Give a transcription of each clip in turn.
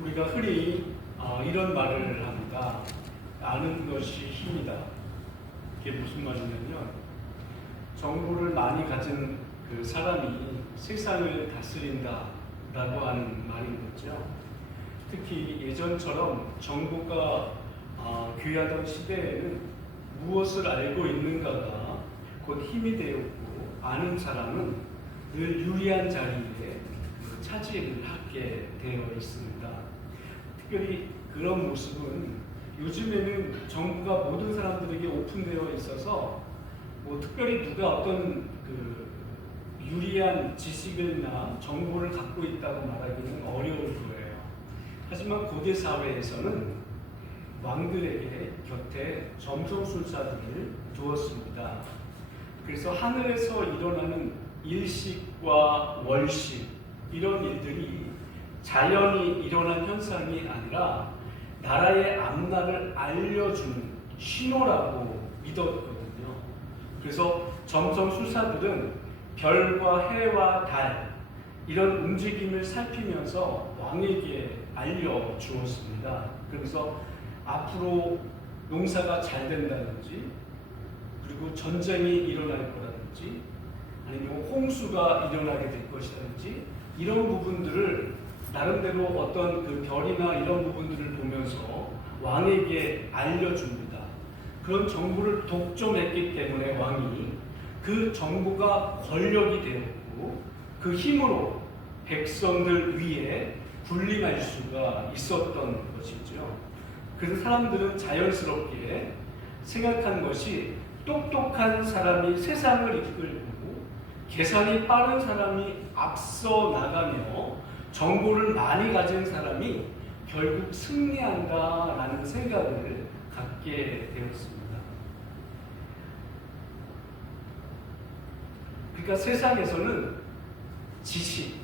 우리가 흔히 이런 말을 합니다. 아는 것이 힘이다. 이게 무슨 말이냐면 정보를 많이 가진 그 사람이 세상을 다스린다라고 하는 말인 거죠. 특히 예전처럼 정보가 귀하던 시대에는 무엇을 알고 있는가가 곧 힘이 되었고, 아는 사람은 늘 유리한 자리에 차지를 하게 되어 있습니다. 특별히 그런 모습은 요즘에는 정부가 모든 사람들에게 오픈되어 있어서 특별히 누가 어떤 유리한 지식이나 정보를 갖고 있다고 말하기는 어려울 거예요. 하지만 고대 사회에서는 왕들에게 곁에 점성술사들을 두었습니다. 그래서 하늘에서 일어나는 일식과 월식, 이런 일들이 자연이 일어난 현상이 아니라 나라의 앞날을 알려주는 신호라고 믿었거든요. 그래서 점성술사들은 별과 해와 달, 이런 움직임을 살피면서 왕에게 알려주었습니다. 그래서 앞으로 농사가 잘 된다든지, 그리고 전쟁이 일어날 거라든지, 아니면 홍수가 일어나게 될 것이라든지, 이런 부분들을 나름대로 어떤 그 별이나 이런 부분들을 보면서 왕에게 알려줍니다. 그런 정보를 독점했기 때문에 왕이 그 정보가 권력이 되었고, 그 힘으로 백성들 위에 군림할 수가 있었던 것이죠. 그래서 사람들은 자연스럽게 생각한 것이 똑똑한 사람이 세상을 이끌고 계산이 빠른 사람이 앞서 나가며 정보를 많이 가진 사람이 결국 승리한다라는 생각을 갖게 되었습니다. 그러니까 세상에서는 지식,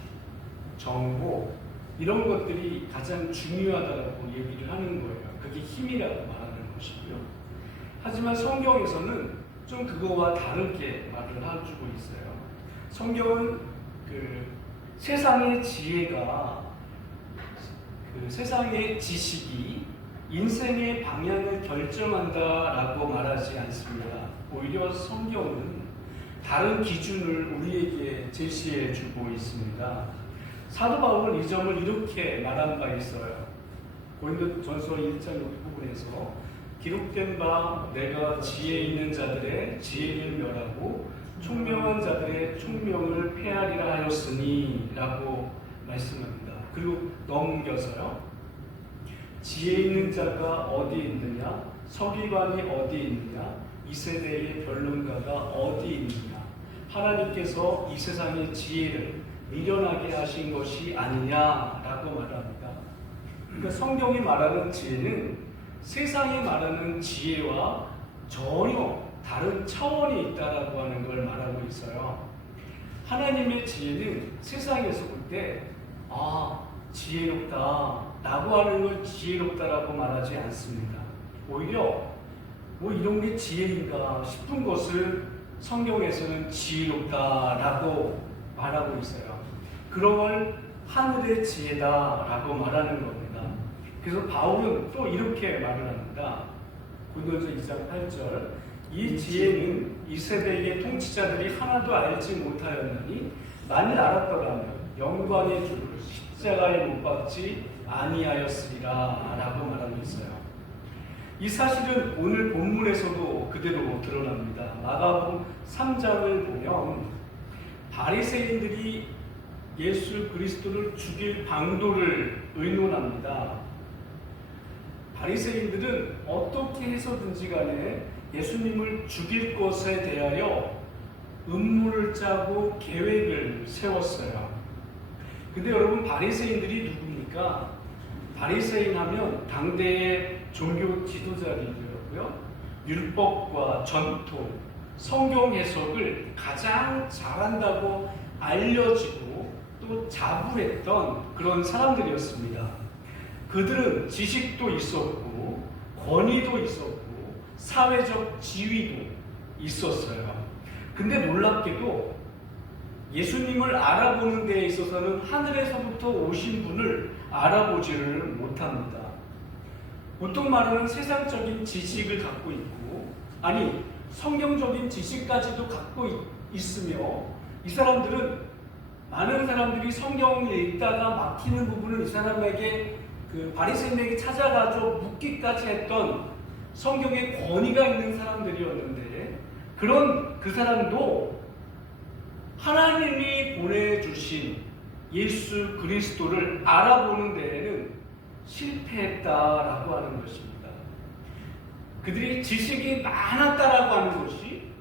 정보, 이런 것들이 가장 중요하다고 얘기를 하는 거예요. 그게 힘이라고 말하는 것이고요. 하지만 성경에서는 좀 그거와 다르게 말을 해주고 있어요. 성경은 세상의 지혜가, 세상의 지식이 인생의 방향을 결정한다라고 말하지 않습니다. 오히려 성경은 다른 기준을 우리에게 제시해 주고 있습니다. 사도 바울은 이 점을 이렇게 말한 바 있어요. 고린도전서 1장 부분에서 기록된 바 내가 지혜 있는 자들의 지혜를 멸하고 총명한 자들의 총명을 폐하리라 하였으니 라고 말씀합니다. 그리고 넘겨서요, 지혜 있는 자가 어디 있느냐, 서기관이 어디 있느냐, 이 세대의 변론가가 어디 있느냐, 하나님께서 이 세상의 지혜를 미련하게 하신 것이 아니냐라고 말합니다. 그러니까 성경이 말하는 지혜는 세상이 말하는 지혜와 전혀 다른 차원이 있다라고 하는 걸 말하고 있어요. 하나님의 지혜는 세상에서 볼 때 지혜롭다라고 하는 걸 지혜롭다라고 말하지 않습니다. 오히려 이런 게 지혜인가 싶은 것을 성경에서는 지혜롭다라고 말하고 있어요. 그런 걸 하늘의 지혜다라고 말하는 겁니다. 그래서 바울은 또 이렇게 말을 합니다. 고린도전서 2장 8절, 이 지혜는 이 세대의 통치자들이 하나도 알지 못하였나니 만일 알았더라면 영광의 주를 십자가에 못 박지 아니하였으리라 라고 말하고 있어요. 이 사실은 오늘 본문에서도 그대로 드러납니다. 마가복음 3장을 보면 바리새인들이 예수 그리스도를 죽일 방도를 의논합니다. 바리새인들은 어떻게 해서든지 간에 예수님을 죽일 것에 대하여 음모를 짜고 계획을 세웠어요. 근데 여러분, 바리새인들이 누굽니까? 바리새인 하면 당대의 종교 지도자들이었고요. 율법과 전통, 성경 해석을 가장 잘한다고 알려지고 또 자부했던 그런 사람들이었습니다. 그들은 지식도 있었고 권위도 있었고 사회적 지위도 있었어요. 근데 놀랍게도 예수님을 알아보는 데에 있어서는 하늘에서부터 오신 분을 알아보지를 못합니다. 보통 말하는 세상적인 지식을 갖고 있고, 아니 성경적인 지식까지도 갖고 있으며, 이 사람들은, 많은 사람들이 성경을 읽다가 막히는 부분을 이 사람에게, 그 바리새인에게 찾아가서 묻기까지 했던 성경에 권위가 있는 사람들이었는데, 그런 그 사람도 하나님이 보내주신 예수 그리스도를 알아보는 데에는 실패했다라고 하는 것입니다. 그들이 지식이 많았다라고 하는 것이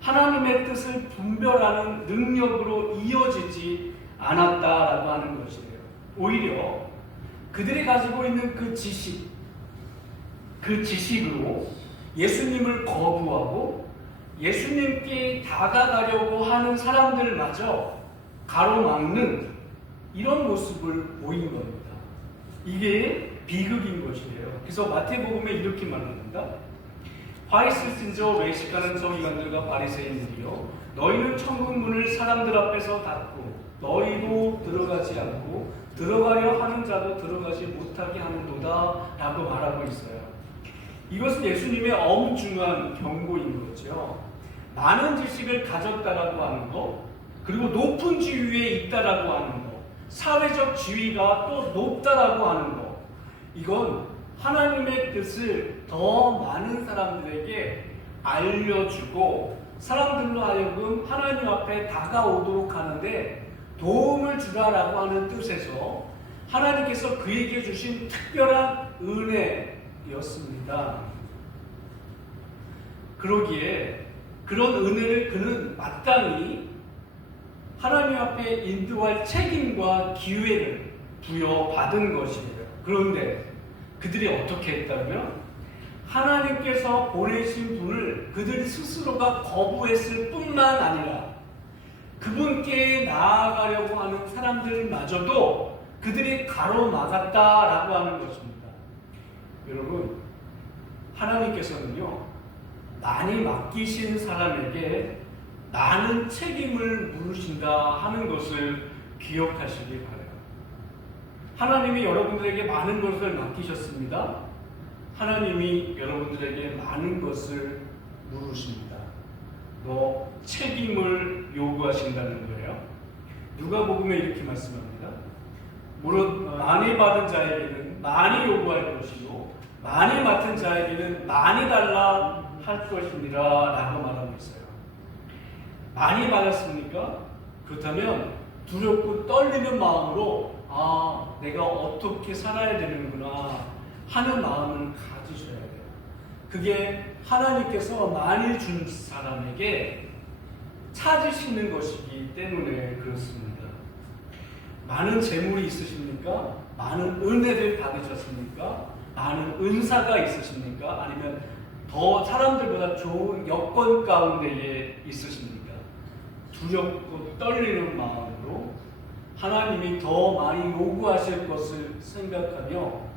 하나님의 뜻을 분별하는 능력으로 이어지지 않았다라고 하는 것이에요. 오히려 그들이 가지고 있는 그 지식으로 예수님을 거부하고 예수님께 다가가려고 하는 사람들마저 가로막는 이런 모습을 보인 겁니다. 이게 비극인 것이에요. 그래서 마태복음에 이렇게 말합니다. 화 있을진저 외식하는 서기관들과 바리새인들이여, 너희는 천국 문을 사람들 앞에서 닫고 너희도 들어가지 않고 들어가려 하는 자도 들어가지 못하게 하는도다 라고 말하고 있어요. 이것은 예수님의 엄중한 경고인 거죠. 많은 지식을 가졌다라고 하는 것, 그리고 높은 지위에 있다라고 하는 것, 사회적 지위가 또 높다라고 하는 것, 이건 하나님의 뜻을 더 많은 사람들에게 알려주고 사람들로 하여금 하나님 앞에 다가오도록 하는데 도움을 주라라고 하는 뜻에서 하나님께서 그에게 주신 특별한 은혜였습니다. 그러기에 그런 은혜를 그는 마땅히 하나님 앞에 인도할 책임과 기회를 부여받은 것이에요. 그런데 그들이 어떻게 했다면 하나님께서 보내신 분을 그들 스스로가 거부했을 뿐만 아니라 그분께 나아가려고 하는 사람들마저도 그들이 가로막았다라고 하는 것입니다. 여러분, 하나님께서는요, 많이 맡기신 사람에게 많은 책임을 물으신다 하는 것을 기억하시기 바라요. 하나님이 여러분들에게 많은 것을 맡기셨습니다. 하나님이 여러분들에게 많은 것을 물으십니다. 너 책임을 요구하신다는 거예요. 누가복음에 이렇게 말씀합니다. 무릇 많이 받은 자에게는 많이 요구할 것이요 많이 맡은 자에게는 많이 달라 할 것이니라 라고 말하고 있어요. 많이 받았습니까? 그렇다면 두렵고 떨리는 마음으로 내가 어떻게 살아야 되는구나 하는 마음을 가지셔야 돼요. 그게 하나님께서 많이 준 사람에게 찾으시는 것이기 때문에 그렇습니다. 많은 재물이 있으십니까? 많은 은혜를 받으셨습니까? 많은 은사가 있으십니까? 아니면 더 사람들보다 좋은 여건 가운데에 있으십니까? 두렵고 떨리는 마음으로 하나님이 더 많이 요구하실 것을 생각하며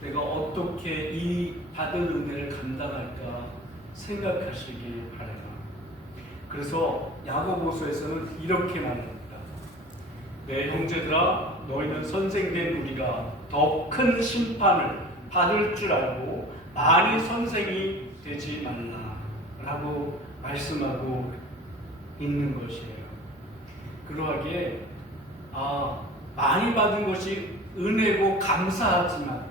내가 어떻게 이 받은 은혜를 감당할까 생각하시기 바랍니다. 그래서 야고보서에서는 이렇게 말합니다. 내 형제들아, 너희는 선생된 우리가 더 큰 심판을 받을 줄 알고 많이 선생이 되지 말라 라고 말씀하고 있는 것이에요. 그러하기에 많이 받은 것이 은혜고 감사하지만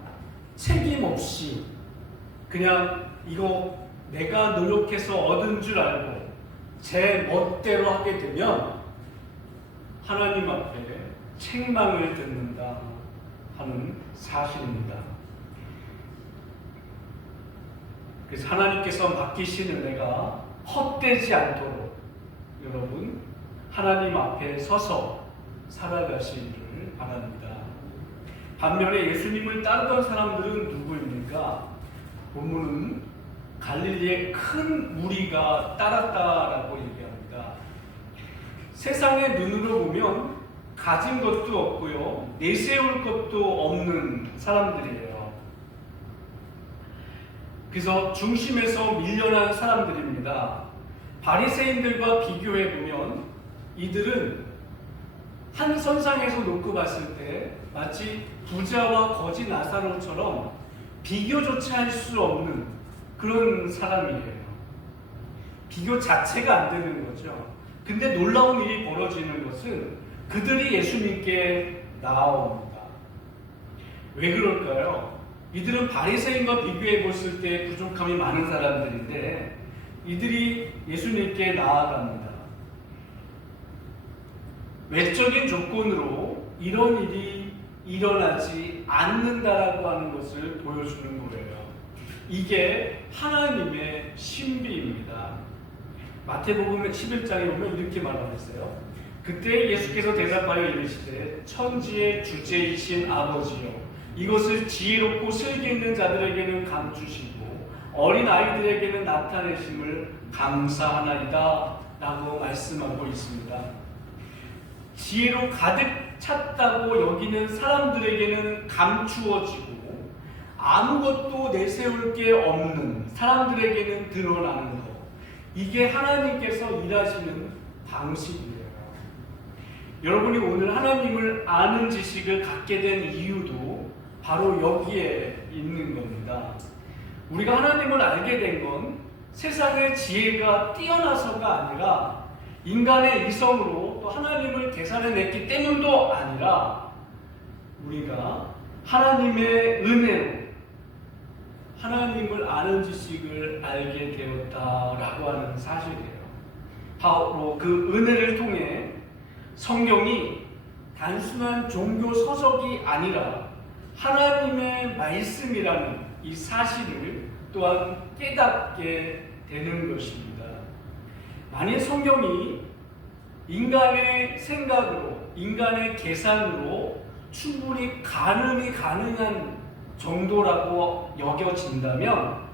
책임 없이 그냥 이거 내가 노력해서 얻은 줄 알고 제 멋대로 하게 되면 하나님 앞에 책망을 듣는다 하는 사실입니다. 그래서 하나님께서 맡기신 은혜가 헛되지 않도록 여러분 하나님 앞에 서서 살아가시기를 바랍니다. 반면에 예수님을 따르던 사람들은 누구입니까? 본문은 갈릴리에 큰 무리가 따랐다라고 얘기합니다. 세상의 눈으로 보면 가진 것도 없고요, 내세울 것도 없는 사람들이에요. 그래서 중심에서 밀려난 사람들입니다. 바리새인들과 비교해 보면 이들은 한 선상에서 놓고 봤을 때 마치 부자와 거지 나사로처럼 비교조차 할 수 없는 그런 사람이에요. 비교 자체가 안 되는 거죠. 근데 놀라운 일이 벌어지는 것은 그들이 예수님께 나아옵니다. 왜 그럴까요? 이들은 바리새인과 비교해 봤을 때 부족함이 많은 사람들인데 이들이 예수님께 나아갑니다. 외적인 조건으로 이런 일이 일어나지 않는다라고 하는 것을 보여주는 거예요. 이게 하나님의 신비입니다. 마태복음 11장에 보면 이렇게 말하고 있어요. 그때 예수께서 대답하여 이르시되 천지의 주제이신 아버지여 이것을 지혜롭고 슬기 있는 자들에게는 감추시고 어린 아이들에게는 나타내심을 감사하나이다 라고 말씀하고 있습니다. 지혜로 가득 찼다고 여기는 사람들에게는 감추어지고 아무것도 내세울 게 없는 사람들에게는 드러나는 것, 이게 하나님께서 일하시는 방식이에요. 여러분이 오늘 하나님을 아는 지식을 갖게 된 이유도 바로 여기에 있는 겁니다. 우리가 하나님을 알게 된 건 세상의 지혜가 뛰어나서가 아니라 인간의 이성으로 또 하나님을 계산해냈기 때문도 아니라 우리가 하나님의 은혜로 하나님을 아는 지식을 알게 되었다라고 하는 사실이에요. 바로 그 은혜를 통해 성경이 단순한 종교 서적이 아니라 하나님의 말씀이라는 이 사실을 또한 깨닫게 되는 것입니다. 만일 성경이 인간의 생각으로, 인간의 계산으로 충분히 가늠이 가능한 정도라고 여겨진다면,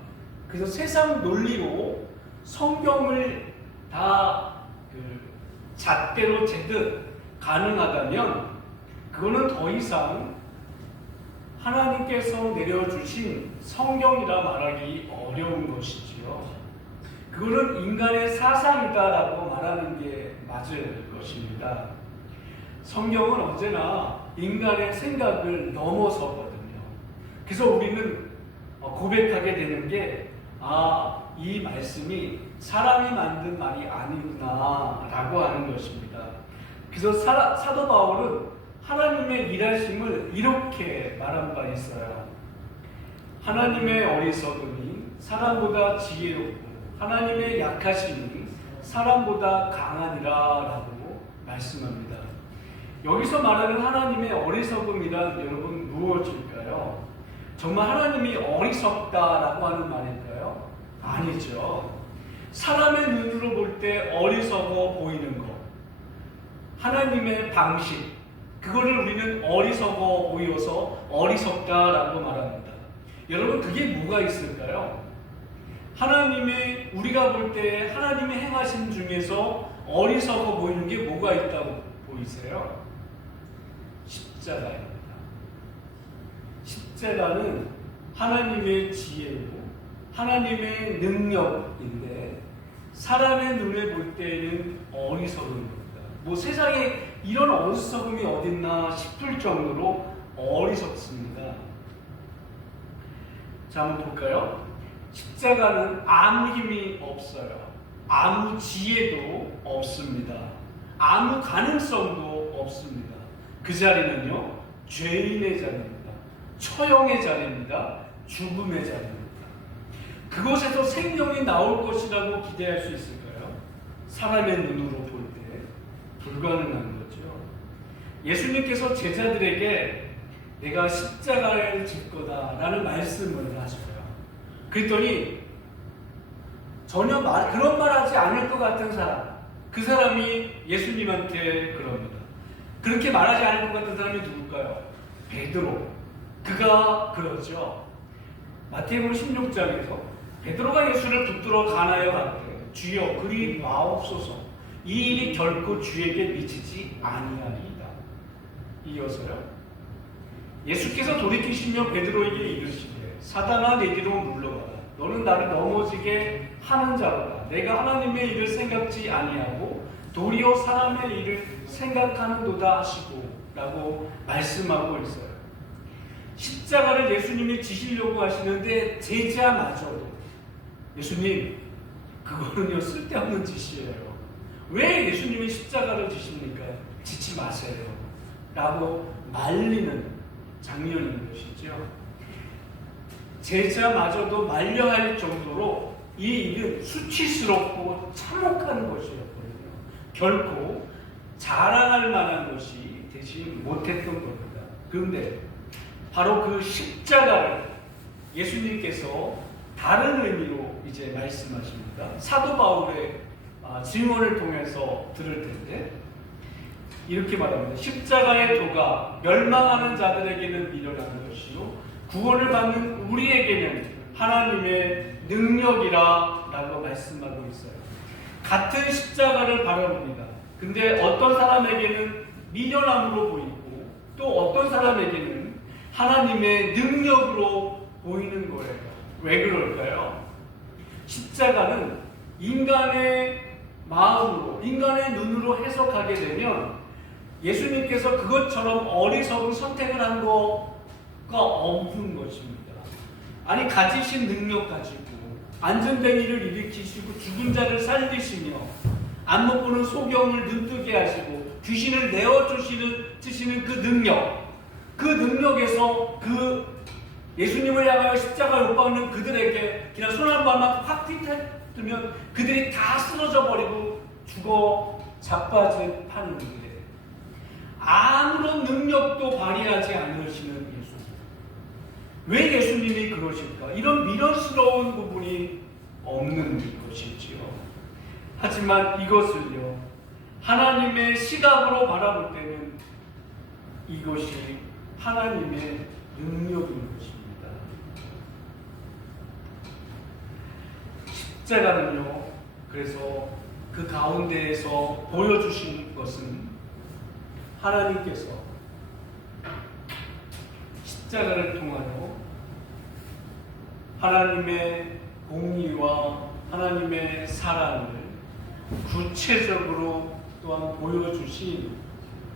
그래서 세상 논리로 성경을 다 잣대로 재듯 가능하다면 그거는 더 이상 하나님께서 내려주신 성경이라 말하기 어려운 것이지요. 그거는 인간의 사상이다라고 말하는 게 맞을 것입니다. 성경은 언제나 인간의 생각을 넘어서거든요. 그래서 우리는 고백하게 되는 게 이 말씀이 사람이 만든 말이 아니구나 라고 하는 것입니다. 그래서 사도 바울은 하나님의 일하심을 이렇게 말한 바 있어요. 하나님의 어리석음이 사람보다 지혜롭고 하나님의 약하심이 사람보다 강하니라 라고 말씀합니다. 여기서 말하는 하나님의 어리석음이란 여러분 무엇일까요? 정말 하나님이 어리석다라고 하는 말일까요? 아니죠. 사람의 눈으로 볼 때 어리석어 보이는 것, 하나님의 방식, 그거를 우리는 어리석어 보여서 어리석다라고 말합니다. 여러분, 그게 뭐가 있을까요? 하나님의, 우리가 볼 때 하나님의 행하심 중에서 어리석어 보이는 게 뭐가 있다고 보이세요? 십자가입니다. 십자가는 하나님의 지혜고 하나님의 능력인데 사람의 눈에 볼 때에는 어리석은 겁니다. 뭐 세상에 이런 어리석음이 어딨나 싶을 정도로 어리석습니다. 자, 한번 볼까요? 십자가는 아무 힘이 없어요. 아무 지혜도 없습니다. 아무 가능성도 없습니다. 그 자리는요, 죄인의 자리입니다. 처형의 자리입니다. 죽음의 자리입니다. 그곳에서 생명이 나올 것이라고 기대할 수 있을까요? 사람의 눈으로 볼 때 불가능한 거죠. 예수님께서 제자들에게 내가 십자가를 질 거다라는 말씀을 하셔요. 그랬더니 전혀 그런 말 하지 않을 것 같은 사람, 그 사람이 예수님한테 그럽니다. 그렇게 말하지 않을 것 같은 사람이 누굴까요? 베드로. 그가 그러죠. 마태복음 16장에서 베드로가 예수를 붙들어 가나요 가되 주여 그리 마옵소서, 이 일이 결코 주에게 미치지 아니하리이다. 이어서요, 예수께서 돌이키시며 베드로에게 이르시되 사단아 내 뒤로 물러가라. 너는 나를 넘어지게 하는 자로다. 내가 하나님의 일을 생각지 아니하고 도리어 사람의 일을 생각하는도다 하시고 라고 말씀하고 있어요. 십자가를 예수님이 지시려고 하시는데 제자마저도 예수님 그거는요 쓸데없는 짓이에요. 왜 예수님이 십자가를 지십니까? 지지 마세요 라고 말리는 장면인 것이죠. 제자마저도 말려할 정도로 이 일은 수치스럽고 참혹한 것이었거든요. 결코 자랑할 만한 것이 되지 못했던 겁니다. 그런데 바로 그 십자가를 예수님께서 다른 의미로 이제 말씀하십니다. 사도 바울의 증언을 통해서 들을 텐데 이렇게 말합니다. 십자가의 도가 멸망하는 자들에게는 미련한 것이요 구원을 받는 우리에게는 하나님의 능력이라 라고 말씀하고 있어요. 같은 십자가를 바라봅니다. 근데 어떤 사람에게는 미련함으로 보이고 또 어떤 사람에게는 하나님의 능력으로 보이는 거예요. 왜 그럴까요? 십자가는 인간의 마음으로, 인간의 눈으로 해석하게 되면 예수님께서 그것처럼 어리석은 선택을 한 거가 없는 것입니다. 아니 가지신 능력 가지고 안전뱅이를 일으키시고 죽은 자를 살리시며 안 못 보는 소경을 눈뜨게 하시고 귀신을 내어주시는 그 능력, 그 능력에서 그 예수님을 향하여 십자가에 못 박는 그들에게 그냥 손 한 번만 확 휘두르면 그들이 다 쓰러져 버리고 죽어 자빠져 파는데 아무런 능력도 발휘하지 않으시는 예수. 왜 예수님이 그러실까? 이런 미련스러운 부분이 없는 것이지요. 하지만 이것을요 하나님의 시각으로 바라볼 때는 이것이 하나님의 능력인 것입니다. 십자가는요 그래서 그 가운데에서 보여주신 것은 하나님께서 십자가를 통하여 하나님의 공의와 하나님의 사랑을 구체적으로 또한 보여주신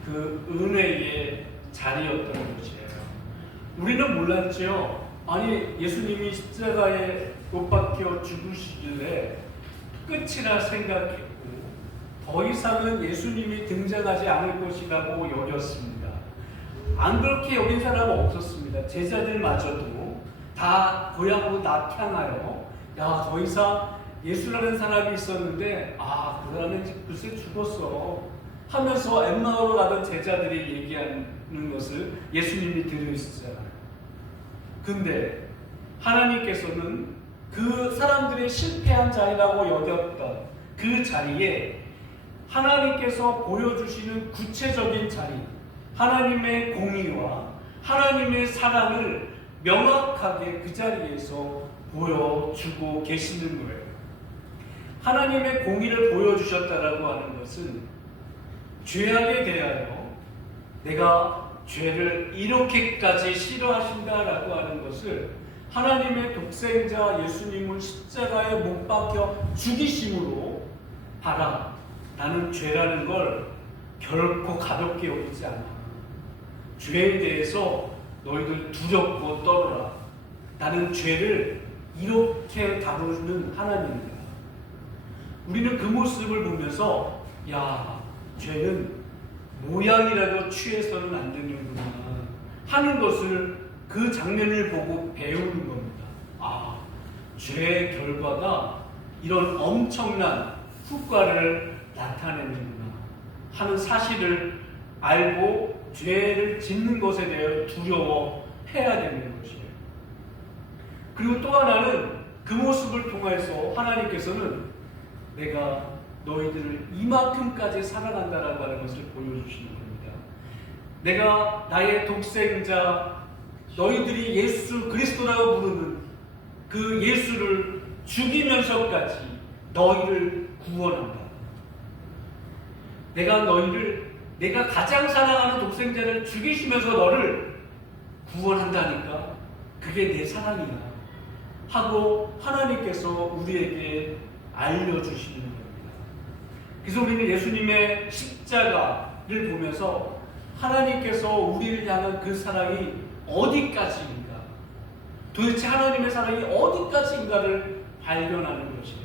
그 은혜의 자리였던 것이에요. 우리는 몰랐죠. 아니 예수님이 십자가에 못 박혀 죽으시길래 끝이라 생각했고 더 이상은 예수님이 등장하지 않을 것이라고 여겼습니다. 안 그렇게 여긴 사람은 없었습니다. 제자들마저도 다 고향으로 낙향하여 더 이상 예수라는 사람이 있었는데 그 사람은 글쎄 죽었어 하면서 엠마오로 가던 제자들이 얘기하는 것을 예수님이 들으시잖아요. 근데 하나님께서는 그 사람들의 실패한 자리라고 여겼던 그 자리에 하나님께서 보여주시는 구체적인 자리, 하나님의 공의와 하나님의 사랑을 명확하게 그 자리에서 보여주고 계시는 거예요. 하나님의 공의를 보여주셨다라고 하는 것은 죄악에 대하여 내가 죄를 이렇게까지 싫어하신다라고 하는 것을 하나님의 독생자 예수님을 십자가에 못 박혀 죽이심으로 봐라. 나는 죄라는 걸 결코 가볍게 여기지 않아. 죄에 대해서 너희들 두렵고 떨어라. 나는 죄를 이렇게 다루는 하나님이다. 우리는 그 모습을 보면서 죄는 모양이라도 취해서는 안 되는구나 하는 것을 그 장면을 보고 배우는 겁니다. 죄의 결과가 이런 엄청난 후과를 나타내는구나 하는 사실을 알고 죄를 짓는 것에 대해 두려워해야 되는 것이에요. 그리고 또 하나는 그 모습을 통해서 하나님께서는 내가 너희들을 이만큼까지 사랑한다라고 하는 것을 보여주시는 겁니다. 내가 나의 독생자 너희들이 예수 그리스도라고 부르는 그 예수를 죽이면서까지 너희를 구원한다. 내가 가장 사랑하는 독생자를 죽이시면서 너를 구원한다니까 그게 내 사랑이야 하고 하나님께서 우리에게 알려주시는 겁니다. 그래서 우리는 예수님의 십자가를 보면서 하나님께서 우리를 향한 그 사랑이 어디까지인가, 도대체 하나님의 사랑이 어디까지인가를 발견하는 것이에요.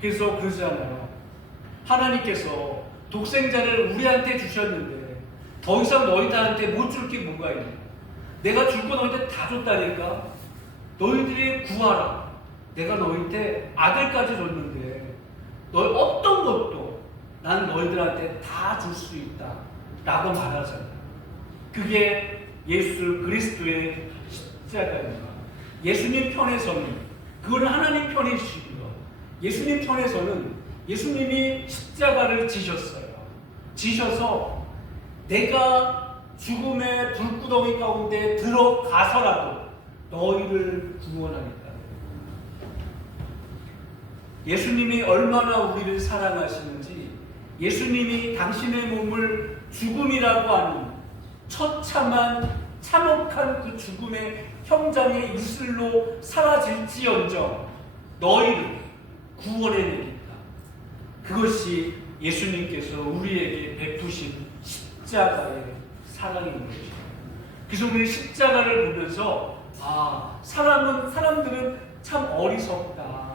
그래서 그러잖아요. 하나님께서 독생자를 우리한테 주셨는데 더 이상 너희들한테 못 줄 게 뭐가 있냐? 내가 줄 거 너희한테 다 줬다니까. 너희들이 구하라. 내가 너희한테 아들까지 줬는데 너희 어떤 것도 난 너희들한테 다 줄 수 있다 라고 말하잖아요. 그게 예수 그리스도의 십자가입니다. 예수님 편에서는 그건 하나님 편이시고요. 예수님 편에서는 예수님이 십자가를 지셨어요. 지셔서 내가 죽음의 불구덩이 가운데 들어가서라도 너희를 구원하겠다. 예수님이 얼마나 우리를 사랑하시는지, 예수님이 당신의 몸을 죽음이라고 하는 처참한 참혹한 그 죽음의 형장의 이슬로 사라질지언정 너희를 구원해내겠다. 그것이 예수님께서 우리에게 베푸신 십자가의 사랑인 것이죠. 그래서 우리 십자가를 보면서 사람들은 참 어리석다.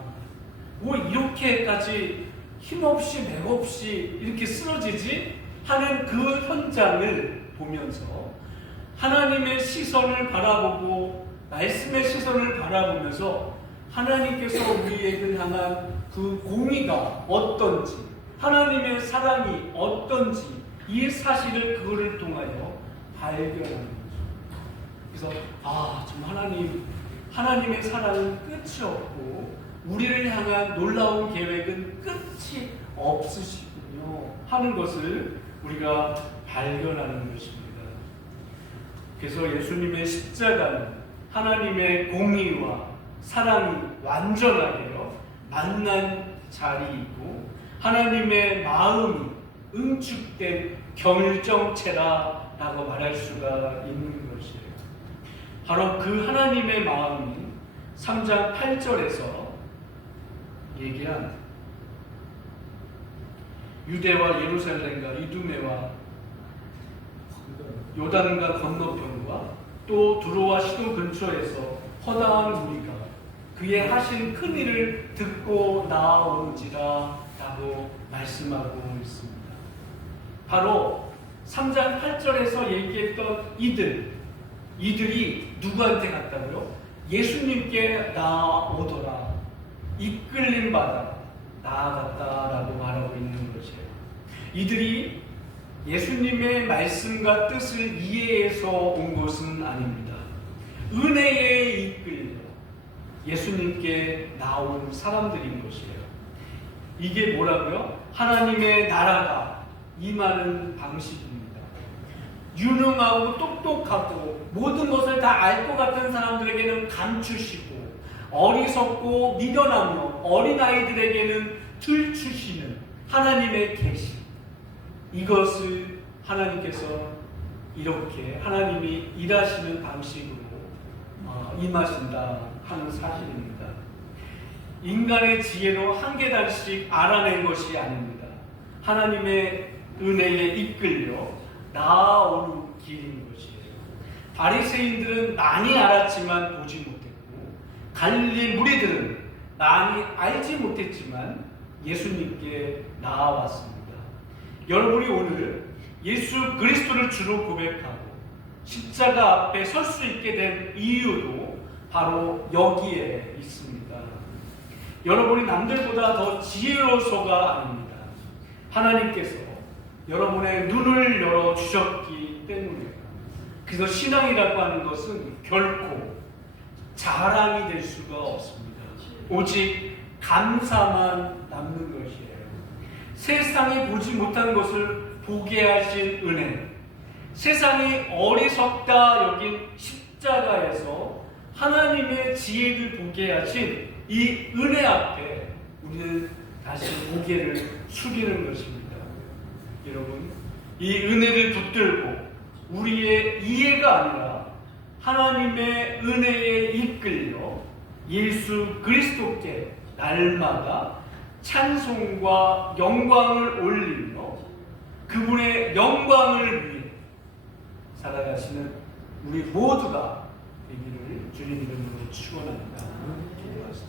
뭐 이렇게까지 힘없이 맥없이 이렇게 쓰러지지 하는 그 현장을 보면서 하나님의 시선을 바라보고 말씀의 시선을 바라보면서 하나님께서 우리에게 향한 그 공의가 어떤지, 하나님의 사랑이 어떤지 이 사실을 그거를 통하여 발견하는 거죠. 그래서 정말 하나님의 사랑은 끝이 없고 우리를 향한 놀라운 계획은 끝이 없으시군요 하는 것을 우리가 발견하는 것입니다. 그래서 예수님의 십자가는 하나님의 공의와 사랑이 완전하게요 만난 자리이고 하나님의 마음이 응축된 결정체라라고 말할 수가 있는 것이에요. 바로 그 하나님의 마음이 3장 8절에서 얘기한 유대와 예루살렘과 이두메와 요단과 건너편과 또 두로와 시돈 근처에서 허다한 무리가 그의 하신 큰 일을 듣고 나아오는지라 라고 말씀하고 있습니다. 바로 3장 8절에서 얘기했던 이들이 누구한테 갔다고요? 예수님께 나아오더라, 이끌림 받아 나아갔다라고 말하고 있는 것이에요. 이들이 예수님의 말씀과 뜻을 이해해서 온 것은 아닙니다. 은혜에 이끌려 예수님께 나온 사람들인 것이에요. 이게 뭐라고요? 하나님의 나라가 임하는 방식입니다. 유능하고 똑똑하고 모든 것을 다 알 것 같은 사람들에게는 감추시고 어리석고 미련하며 어린아이들에게는 들추시는 하나님의 계시, 이것을 하나님께서 이렇게 하나님이 일하시는 방식으로 임하신다 하는 사실입니다. 인간의 지혜로 한 계단씩 알아낸 것이 아닙니다. 하나님의 은혜에 이끌려 나아오는 길인 것이에요. 바리새인들은 많이 알았지만 보지 못했고 갈릴리 무리들은 많이 알지 못했지만 예수님께 나아왔습니다. 여러분이 오늘 예수 그리스도를 주로 고백하고 십자가 앞에 설 수 있게 된 이유도 바로 여기에 있습니다. 여러분이 남들보다 더 지혜로워서가 아닙니다. 하나님께서 여러분의 눈을 열어주셨기 때문이에요. 그래서 신앙이라고 하는 것은 결코 자랑이 될 수가 없습니다. 오직 감사만 남는 것이에요. 세상이 보지 못한 것을 보게 하신 은혜, 세상이 어리석다 여긴 십자가에서 하나님의 지혜를 보게 하신 이 은혜 앞에 우리는 다시 고개를 숙이는 것입니다. 여러분, 이 은혜를 붙들고 우리의 이해가 아니라 하나님의 은혜에 이끌려 예수 그리스도께 날마다 찬송과 영광을 올리며 그분의 영광을 위해 살아가시는 우리 모두가 되기를 주님 이름으로 축원합니다. 기도하시죠.